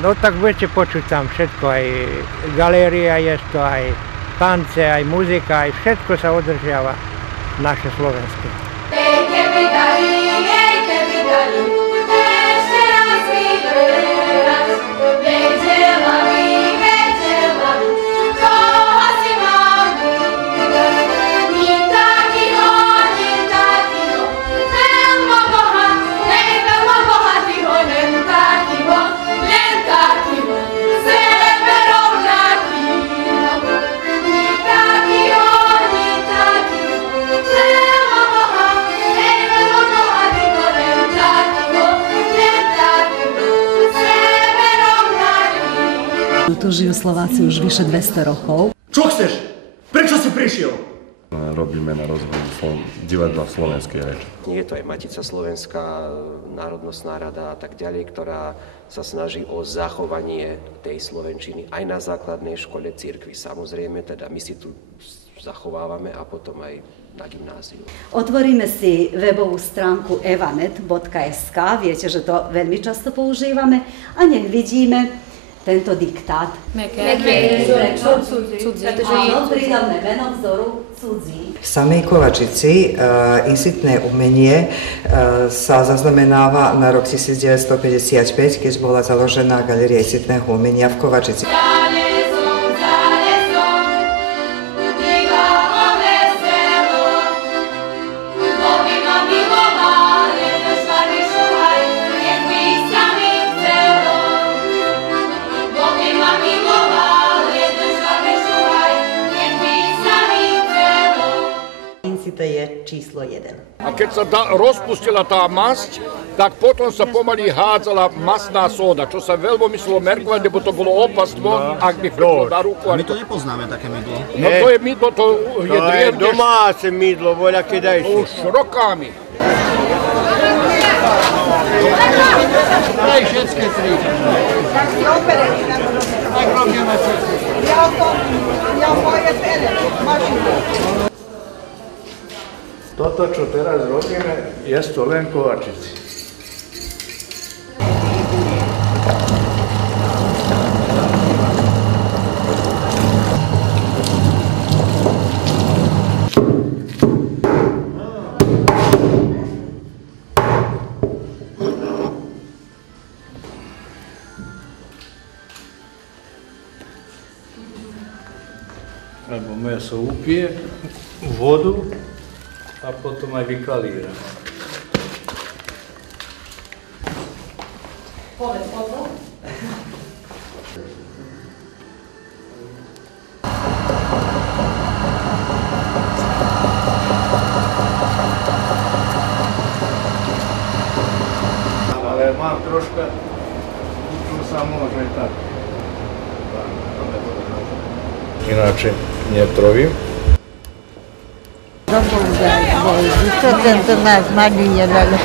No tak budete počuť tam všetko, aj galéria je to, aj tance, aj muzika, aj všetko sa održiava naše slovenské. Tu žijú Slováci už vyše 200 rokov. Čo chceš? Prečo si prišiel? Robíme na rozvoj divadla v slovenskej reči. Je to aj Matica Slovenská, Národnostná rada a tak ďalej, ktorá sa snaží o zachovanie tej slovenčiny aj na základnej škole cirkvi. Samozrejme, teda my si tu zachovávame a potom aj na gymnáziu. Otvoríme si webovú stránku evanet.sk, viete, že to veľmi často používame a nech vidíme tento diktát. Cudzí. Áno, prídavné meno vzoru cudzí. V samej Kovačici insitné umenie sa zaznamenáva na rok 1955, keď bola založená Galéria insitného umenia v Kovačici. To je číslo 1. A keď sa rozpustila tá masť, tak potom sa pomaly hádzala masná sóda, čo sa veľmi myslelo merkovať, lebo to bolo opastvo, ak by vplyvalo na ruku. My to nepoznáme, také mydlo. No to je mydlo, to je drievne. To je domáce mydlo, voľa keď aj si. Už rokami. Aj všetky tri. Tak si operení na to dobre. Tak robíme všetky. Ja moje pele, mašinu. Toto, čo teraz robíme, je to len Kovačici. Lebo meso upije vodu, a potom aj vykalíra. Povedz potom. Ale mám troška, čo sa môže tak. Ináče netrovím. Tento nás mladí nedali.